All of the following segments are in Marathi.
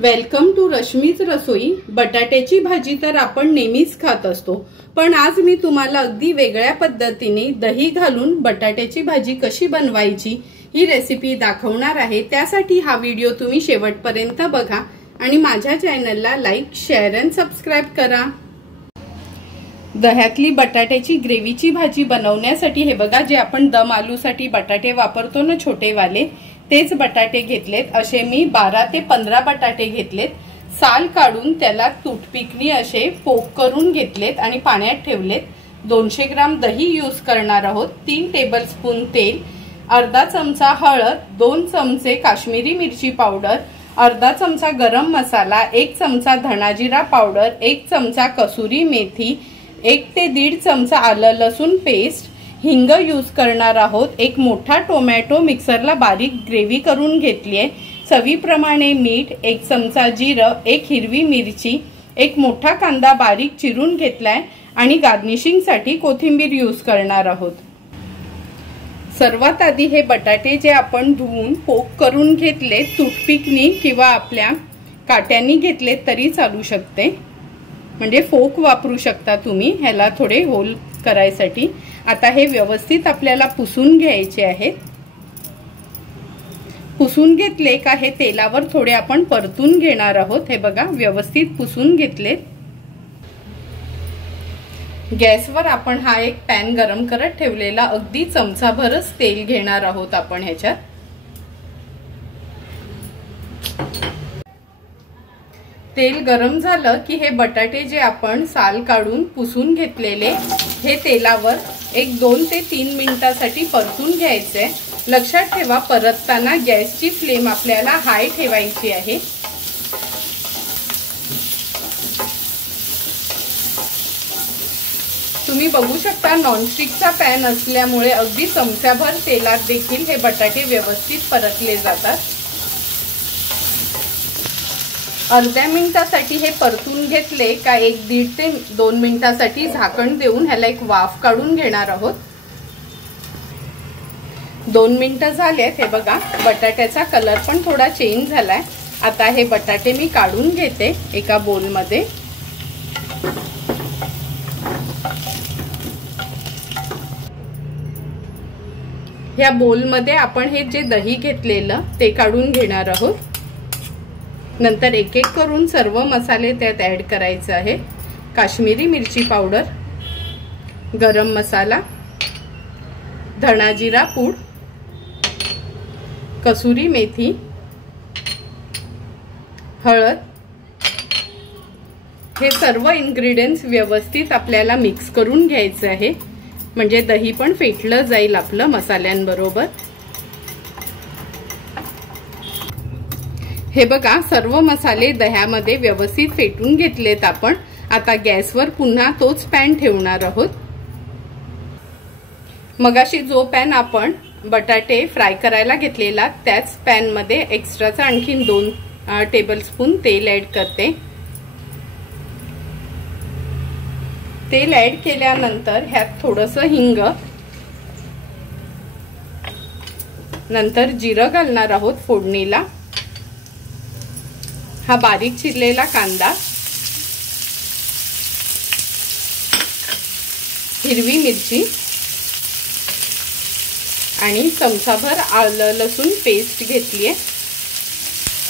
वेलकम टू रश्मीज रसोई। बटाट्याची भाजी तर आपण नेहमीच खात असतो, पण आज मी तुम्हाला अगदी वेगळ्या पद्धतीने दही घालून बटाट्याची भाजी कशी बनवायची ही रेसिपी दाखवणार आहे। त्यासाठी हा व्हिडिओ तुम्ही शेवटपर्यंत बघा आणि माझ्या चॅनलला लाईक, शेअर आणि सबस्क्राइब करा। दह्यातली बटाट्याची ग्रेव्हीची भाजी बनवण्यासाठी हे बघा, जे आपण दम आलूसाठी बटाटे वापरतो ना छोटे वाले, तेच बटाटे घेतलेत। असे मी 12 ते 15 बटाटे घेतलेत। साल काढून त्याला टूथपिकनी असे पोक करून घेतलेत आणि पाण्यात ठेवलेत। 200 ग्राम दही यूज करणार आहोत। 3 टेबलस्पून तेल, अर्धा चमचा हळद, 2 चमचे काश्मीरी मिरची पावडर, अर्धा चमचा गरम मसाला, 1 चमचा धणाजिरा पावडर, 1 चमचा कसुरी मेथी, 1 ते 1.5 चमचा आलं लसूण पेस्ट, हिंग यूज करणार आहोत। 1 मोठा टोमॅटो मिक्सरला बारीक ग्रेव्ही करून घेतली आहे। चवीप्रमाणे मीठ, 1 चमचा जिरं, 1 हिरवी मिरची, 1 मोठा कांदा बारीक चिरून घेतलाय आणि गार्निशिंग साठी कोथिंबीर यूज करणार आहोत। सर्वात आधी हे बटाटे जे आपण धुवून पोक करून घेतले, टूथपिकनी किंवा आपल्या काट्यानी घेतले तरी चालू शकते, म्हणजे फोक वापरू शकता तुम्ही ह्याला थोडे होल करायसाठी। आता हे व्यवस्थित आपल्याला पुसून घ्यायचे आहेत। पुसून घेतले का हे तेलावर थोडे आपण परतून घेणार आहोत। हे बघा, व्यवस्थित पुसून घेतले। गॅसवर आपण हा एक पॅन गरम करत ठेवलेला, अगदी चमचाभरच तेल घेणार आहोत आपण ह्याच्यात। तेल गरम झालं की हे बटाटे जे आपण साल काढून पुसून घेतलेले हे तेलावर 1-2 ते 3 मिनिटांसाठी परतून घ्यायचे। लक्षात ठेवा, परतताना गॅसची फ्लेम आपल्याला हाय ठेवायची आहे। तुम्ही बघू शकता, नॉनस्टिकचा पॅन असल्यामुळे अगदी चमच्याभर तेलात देखील हे बटाटे व्यवस्थित परतले जातात। अर्ध्या मिनिटासाठी हे परतून घेतले का 1-1.5 ते 2 मिनिटांसाठी झाकण देऊन ह्याला एक वाफ काढून घेणार आहोत। 2 मिनिटं झालेत। हे बघा, बटाट्याचा कलर पण थोडा चेंज झालाय। आता हे बटाटे मी काढून घेते एका बोलमध्ये। ह्या बोलमध्ये आपण हे जे दही घेतलेलं ते काढून घेणार आहोत। नंतर एक एक करून सर्व मसाले त्यात ऍड करायचे आहे। काश्मीरी मिरची पावडर, गरम मसाला, धणाजिरा पूड, कसुरी मेथी, हळद, हे सर्व इन्ग्रेडियंट्स व्यवस्थित आपल्याला मिक्स करून घ्यायचे आहे, म्हणजे दही पण फेटलं जाईल आपलं मसाल्यांबरोबर। हे बघा, सर्व मसाले दह्यामध्ये व्यवस्थित फेटून घेतलेत आपण। आता गॅसवर पुन्हा तोच पॅन ठेवणार आहोत। मगाशी जो पॅन आपण बटाटे फ्राय करायला घेतलेला, त्याच पॅन मध्ये एक्स्ट्राचा आणखीन 2 टेबलस्पून तेल ऍड करते। तेल ऍड केल्यानंतर ह्यात थोडंसं हिंग, नंतर जिरं घालणार आहोत फोडणीला। हा बारीक चिरलेला कांदा, हिरवी मिरची आणि चमचाभर आलं लसूण पेस्ट घेतली आहे।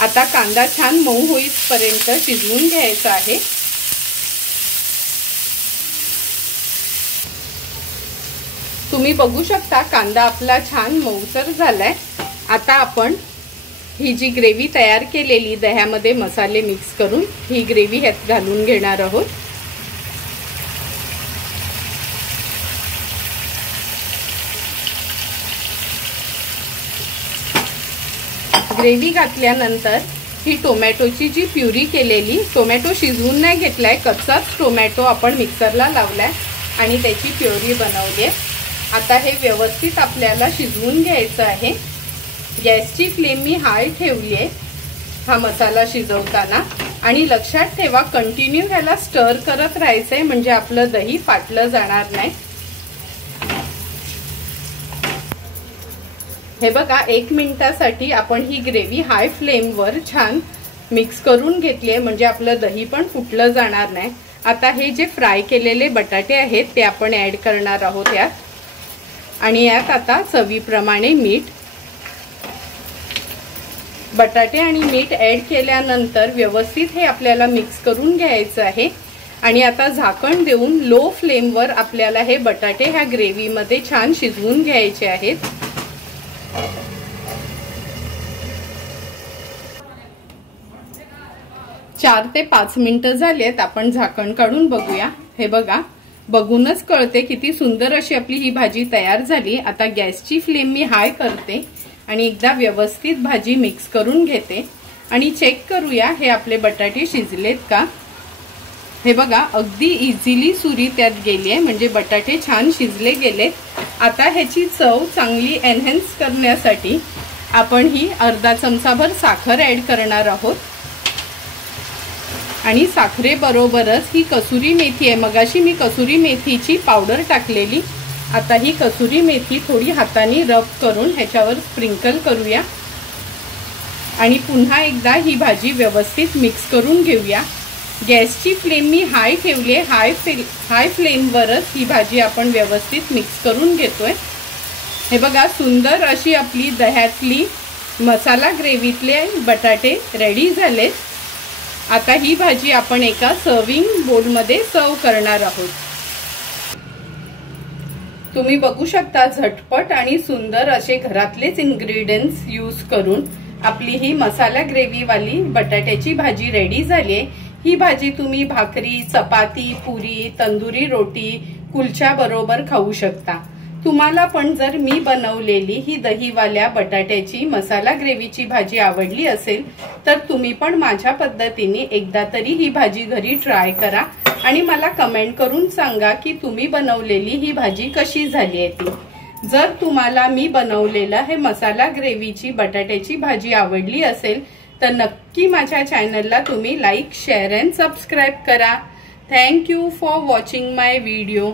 आता कांदा छान मऊ होईपर्यंत शिजवून घ्यायचा आहे। तुम्ही बघू शकता, कांदा आपला छान मऊसर झालाय। आता आपण ही जी ग्रेव्ही तयार केलेली दह्यामध्ये मसाले मिक्स करून ही ग्रेव्ही ह्यात घालून घेणार आहोत। ग्रेव्ही घातल्यानंतर ही टोमॅटोची जी प्युरी केलेली, टोमॅटो शिजवून नाही घेतलाय, कच्चाच टोमॅटो आपण मिक्सरला लावलाय आणि त्याची प्युरी बनवली आहे। आता हे व्यवस्थित आपल्याला शिजवून घ्यायचं आहे। गॅसची फ्लेम मी हाय ठेवली आहे हा मसाला शिजवताना, आणि लक्षात ठेवा कंटिन्यू ह्याला स्टर करत राहायचंय, म्हणजे आपलं दही फाटलं जाणार नाही। हे बघा, 1 मिनिटासाठी आपण ही ग्रेव्ही हाय फ्लेमवर छान मिक्स करून घेतली आहे, म्हणजे आपलं दही पण फुटलं जाणार नाही। आता हे जे फ्राय केलेले बटाटे आहेत ते आपण ऍड करणार आहोत यात, आणि यात आता चवीप्रमाणे मीठ। बटाटे आणि मीठ ऍड केल्यानंतर व्यवस्थित हे आपल्याला मिक्स करून घ्यायचं आहे। आणि आता झाकण देऊन लो फ्लेमवर आपल्याला हे बटाटे ह्या ग्रेव्हीमध्ये छान शिजवून घ्यायचे आहेत। चार ते 5 मिनिटं झालेत, आपण झाकण काढून बघूया। हे बघा, बघूनच कळते किती सुंदर अशी आपली ही भाजी तयार झाली। आता गॅसची फ्लेम मी हाय करते आणि एकदा व्यवस्थित भाजी मिक्स करून घेते आणि चेक करूया हे आपले बटाटे शिजलेत का। हे बघा, अगदी इझिली सुरी त्यात गेली आहे, म्हणजे बटाटे छान शिजले गेलेत। आता ह्याची चव चांगली एनहान्स करण्यासाठी आपण ही अर्धा चमचाभर साखर ऍड करणार आहोत, आणि साखरेबरोबरच ही कसुरी मेथी आहे। मगाशी मी कसुरी मेथीची पावडर टाकलेली, आता ही कसुरी मेथी थोडी हाताने रब करून ह्याच्यावर स्प्रिंकल करूया आणि पुन्हा एकदा ही भाजी व्यवस्थित मिक्स करून घेऊया। गॅसची फ्लेम मी हाय ठेवली आहे, हाय फ्लेमवरच ही भाजी आपण व्यवस्थित मिक्स करून घेतोय। हे बघा, सुंदर अशी आपली दह्यातली मसाला ग्रेव्हीतले बटाटे रेडी झालेत। आता ही भाजी आपण एका सर्विंग बोलमध्ये सर्व करणार आहोत। तुम्ही बघू शकता, झटपट आणि सुंदर असे घरातलेच इन्ग्रेडियंट्स यूज करून आपली ही मसाला ग्रेव्ही वाली बटाट्याची भाजी रेडी झाली आहे। ही भाजी तुम्ही भाकरी, चपाती, पुरी, तंदुरी रोटी, कुलच्या बरोबर खाऊ शकता। तुम्हाला पण जर मी बनवलेली ही दहीवाल्या बटाट्याची मसाला ग्रेव्हीची भाजी आवडली असेल तर तुम्ही पण माझ्या पद्धतीने एकदा तरी ही भाजी घरी ट्राय करा आणि मला कमेंट करून सांगा की तुम्ही बनवलेली ही भाजी कशी झाली आहे ती। जर तुम्हाला मी बनवलेलं हे मसाला ग्रेव्हीची बटाट्याची भाजी आवडली असेल तर नक्की माझ्या चॅनलला तुम्ही लाईक, शेअर अँड सबस्क्राईब करा। Thank you for watching my video.